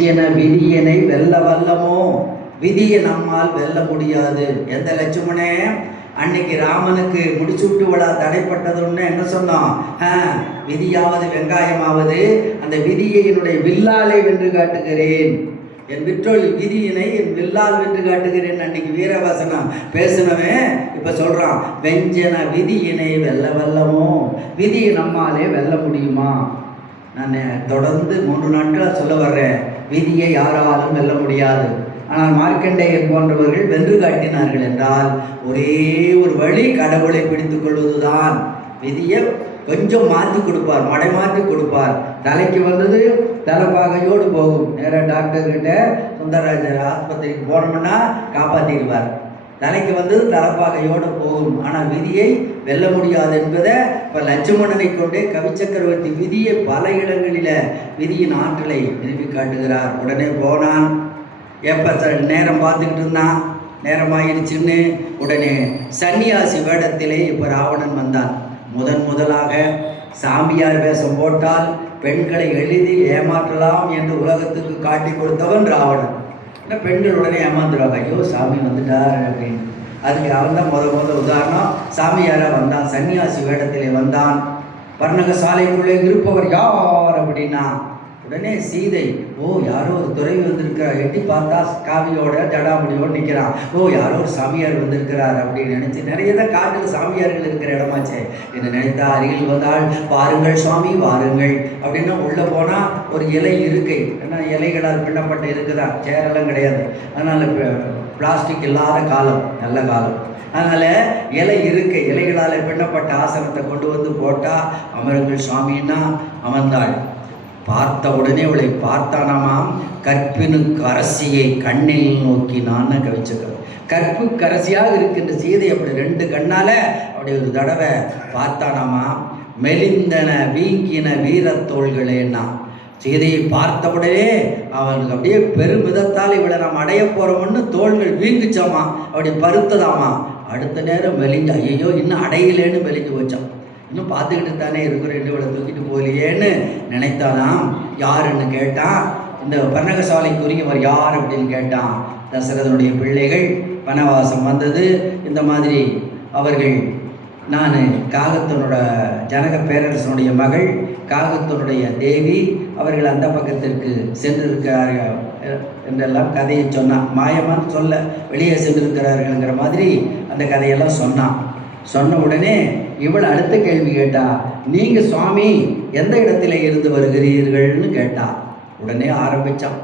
என விதியனை வெல்ல வல்லமோ? விதியை நம்மால் வெல்ல முடியாது. எந்த லட்சுமணே? அன்னைக்கு ராமனுக்கு முடிசூட்டு விழா தடைப்பட்டதுன்னு என்ன சொன்னான்? ஆ, விதியாவது வெங்காயமாவது அந்த விதியை என்னுடைய வில்லாலே வென்று காட்டுகிறேன். என் விற்றொள் விதியினை என் வில்லால் வென்று காட்டுகிறேன். அன்னைக்கு வீரவாசனம் பேசினவன் இப்ப சொல்றான் வெஞ்சன விதியினை வெல்ல வல்லமோ? விதியை நம்மாலே வெல்ல முடியுமா? நான் தொடர்ந்து மூன்று நாட்களாக சொல்ல வர்றேன். விதியை யாராலும் வெல்ல முடியாது. ஆனால் மார்க்கண்டேயன் போன்றவர்கள் வென்று காட்டினார்கள் என்றால் ஒரே ஒரு வழி கடவுளை பிடித்துக் கொள்வதுதான். விதியை கொஞ்சம் மாற்றி கொடுப்பார் மடை மாற்றி கொடுப்பார். தலைக்கு வந்தது தலைப்பாகையோடு போகும். நேராக டாக்டர்கிட்ட சுந்தரராஜர் ஆஸ்பத்திரிக்கு போனோம்னா காப்பாற்றிடுவார் தலைக்கு வந்தது தலப்பாகையோடு போகும். ஆனால் விதியை வெல்ல முடியாது என்பதை இப்போ லட்சுமணனை கொண்டே கவிச்சக்கரவர்த்தி விதியை பல இடங்களில் விதியின் ஆற்றலை நிறுவி காட்டுகிறார். உடனே போனான். எப்போ நேரம் பார்த்துக்கிட்டு இருந்தான். நேரமாயிடுச்சுன்னு உடனே சன்னியாசி வேடத்திலே இப்போ ராவணன் வந்தான். முதன் முதலாக சாமியார் வேஷம் போட்டால் பெண்களை எளிதில் ஏமாற்றலாம் என்று உலகத்துக்கு காட்டி கொடுத்தவன் ராவணன். ஏன்னா பெண்கள் உடனே ஏமாந்துருவாங்க. ஐயோ சாமி வந்துட்டார் அப்படின்னு. அதுக்கு அவன் தான் முத முத உதாரணம். சாமியாராக வந்தான் சன்னியாசி வேடத்திலே வந்தான். பர்ணக சாலைக்குள்ளே இருப்பவர் யார் அப்படின்னா உடனே சீதை ஓ யாரோ ஒரு துறை வந்திருக்கிறார். எட்டி பார்த்தா காவியோட ஜடாமுடியோடு நிற்கிறான் ஓ யாரோ ஒரு சாமியார் வந்திருக்கிறார் அப்படின்னு நினச்சி நிறைய தான் காட்டில் சாமியார்கள் இருக்கிற இடமாச்சே. என்று நினைத்தா அருகில் வந்தால் பாருங்கள் சுவாமி வாருங்கள் அப்படின்னா உள்ளே போனால் ஒரு இலை இருக்கை. ஏன்னா இலைகளால் பின்னப்பட்ட இருக்குதா? சேரெல்லாம் கிடையாது. அதனால் பிளாஸ்டிக் இல்லாத காலம் நல்ல காலம். அதனால் இலை இருக்கை. இலைகளால் பின்னப்பட்ட ஆசனத்தை கொண்டு வந்து போட்டால் அமருங்கள் சுவாமின்னா அமர்ந்தாள் பார்த்த உடனே இவளை பார்த்தானாமாம். கற்பினுக்கு அரசியை கண்ணில் நோக்கி நான் கற்பு கரசியாக இருக்கின்ற சீதை அப்படி ரெண்டு கண்ணால் அப்படி ஒரு தடவை பார்த்தானாமா மெலிந்தன வீங்கின வீரத்தோள்களேன்னா சீதையை பார்த்த உடனே அவனுக்கு அப்படியே பெருமிதத்தால் இவளை நாம் அடைய போகிறோம்னு தோள்கள் வீங்குச்சாமா. அப்படி பருத்ததாமா. அடுத்த நேரம் மெலிஞ்சா ஐயோ இன்னும் அடையலேன்னு மெலிஞ்சு வச்சான் இன்னும் பார்த்துக்கிட்டு தானே இருக்கிற ரெண்டு இவளை தூக்கிட்டு போகலையேன்னு நினைத்தாதான் யாருன்னு கேட்டான் இந்த பன்னகசாலைக்குரியவர் யார் அப்படின்னு கேட்டான் தசரதனுடைய பிள்ளைகள் வனவாசம் வந்தது. இந்த மாதிரி அவர்கள் நான் காகத்தனோட ஜனக பேரரசனுடைய மகள் காகத்தனுடைய தேவி அவர்கள் அந்த பக்கத்திற்கு சென்றிருக்கிறார்கள் என்றெல்லாம் கதையை சொன்னான். மாயமான்னு சொல்ல வெளியே சென்றிருக்கிறார்கள்ங்கிற மாதிரி அந்த கதையெல்லாம் சொன்னான். சொன்ன உடனே இவள் அடுத்த கேள்வி கேட்டா நீங்க சுவாமி எந்த இடத்துல இருந்து வருகிறீர்கள்னு கேட்டா? உடனே ஆரம்பிச்சான்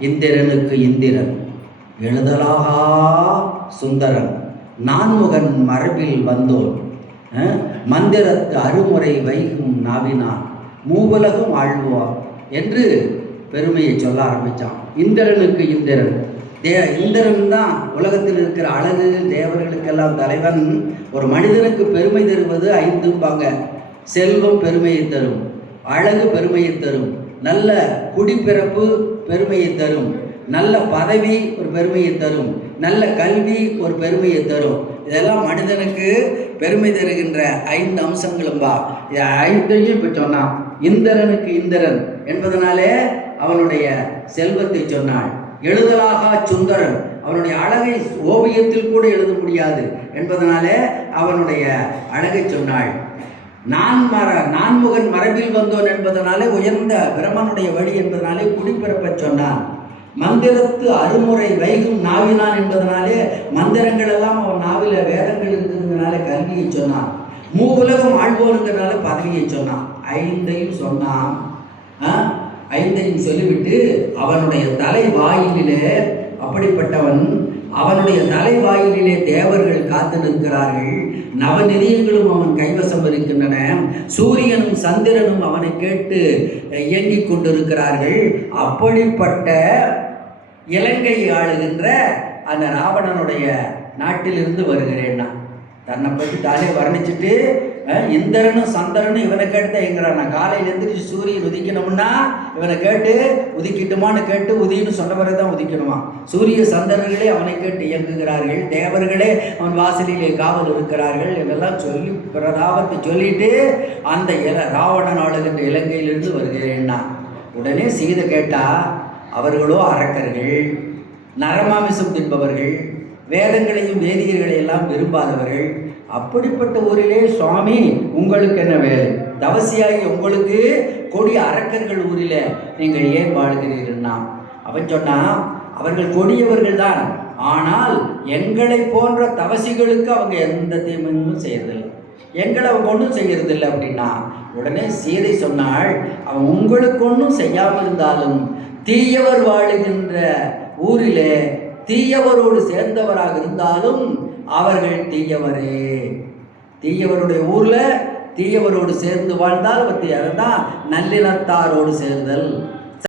இந்திரனுக்கு இந்திரன் எழுதலாகா சுந்தரன் நான்முகன் மரபில் வந்தோன் மந்திரத்து அருமுறை வைகும் நாவினான் மூவலகம் ஆழ்வான் என்று பெருமையை சொல்ல ஆரம்பித்தான் இந்திரனுக்கு இந்திரன் தே இந்திரன் தான் உலகத்தில் இருக்கிற அழகு தேவர்களுக்கெல்லாம் தலைவன். ஒரு மனிதனுக்கு பெருமை தருவது ஐந்துப்பாங்க செல்வம் பெருமையை தரும் அழகு பெருமையை தரும் நல்ல குடிப்பிறப்பு பெருமையை தரும் நல்ல பதவி ஒரு பெருமையை தரும் நல்ல கல்வி ஒரு பெருமையை தரும். இதெல்லாம் மனிதனுக்கு பெருமை தருகின்ற ஐந்து அம்சங்களும்பா. இது ஐந்தையும் இப்போ சொன்னான். இந்திரனுக்கு இந்திரன் என்பதனாலே அவனுடைய செல்வத்தை சொன்னாள். எழுதலாகா சுந்தரன். அவனுடைய அழகை ஓவியத்தில் கூட எழுத முடியாது. என்பதனாலே அவனுடைய அழகை சொன்னாள். நான் மர நான்முகன் மரபில் வந்தோன் என்பதனாலே உயர்ந்த பிரம்மனுடைய வழி என்பதனாலே குடிப்பிறப்ப சொன்னான். மந்திரத்து அருமுறை வைகும் நாவினான் என்பதனாலே மந்திரங்கள் எல்லாம் அவன் நாவில வேதங்கள் இருக்கிறதுனால கல்வியை சொன்னான். மூவுலகம் ஆழ்வோனுங்கிறனால பதவியை சொன்னான். ஐந்தையும் சொன்னான். ஆ? ஐந்தையும் சொல்லிவிட்டு அவனுடைய தலை வாயிலிலே அப்படிப்பட்டவன் அவனுடைய தலைவாயிலே தேவர்கள் காத்து நிற்கிறார்கள். நவநிதியங்களும் அவன் கைவசம் இருக்கின்றன. சூரியனும் சந்திரனும் அவனை கேட்டு இயங்கிக் கொண்டிருக்கிறார்கள். அப்படிப்பட்ட இலங்கை ஆளுகின்ற அந்த ராவணனுடைய நாட்டிலிருந்து வருகிறேன் நான். தன்னை பற்றி தானே வர்ணிச்சுட்டு இந்திரனும் சந்திரனும் இவனை கேட்டு தான் எங்கிறான் நான் காலையில் எந்திரிச்சு சூரியன் உதிக்கணும்னா இவனை கேட்டு உதிக்கட்டுமான்னு கேட்டு உதின்னு சொன்ன பிறகு தான் உதிக்கணுமா? சூரிய சந்திரர்களே அவனை கேட்டு இயங்குகிறார்கள். தேவர்களே அவன் வாசலிலே காவல் இருக்கிறார்கள் இதெல்லாம் சொல்லி பிரதாபத்தை சொல்லிட்டு அந்த இல ராவணன் ஆளுகின்ற இலங்கையிலிருந்து வருகிறேன்னா உடனே சீதை கேட்டா அவர்களோ அரக்கர்கள் நரமாமிசம் தின்பவர்கள் வேதங்களையும் வேதியர்களையெல்லாம் எல்லாம் விரும்பாதவர்கள் அப்படிப்பட்ட ஊரிலே சுவாமி உங்களுக்கு என்ன வேலை? தவசியாகி உங்களுக்கு கொடி அரக்கர்கள் ஊரில் நீங்கள் ஏன் வாழ்கிறீர்கள்னா? அவன் சொன்னான் அவர்கள் கொடியவர்கள் தான். ஆனால் எங்களை போன்ற தவசிகளுக்கு அவங்க எந்த தீமையும் செய்யறதில்லை. எங்களை அவங்க ஒன்றும் செய்யறதில்லை அப்படின்னா உடனே சீதை சொன்னாள் அவன் உங்களுக்கு ஒன்றும் செய்யாமல் இருந்தாலும் தீயவர் வாழுகின்ற ஊரிலே தீயவரோடு சேர்ந்தவராக இருந்தாலும் அவர்கள் தீயவரே. தீயவருடைய ஊரில் தீயவரோடு சேர்ந்து வாழ்ந்தால் பற்றி அதுதான் நல்லினத்தாரோடு சேர்தல்.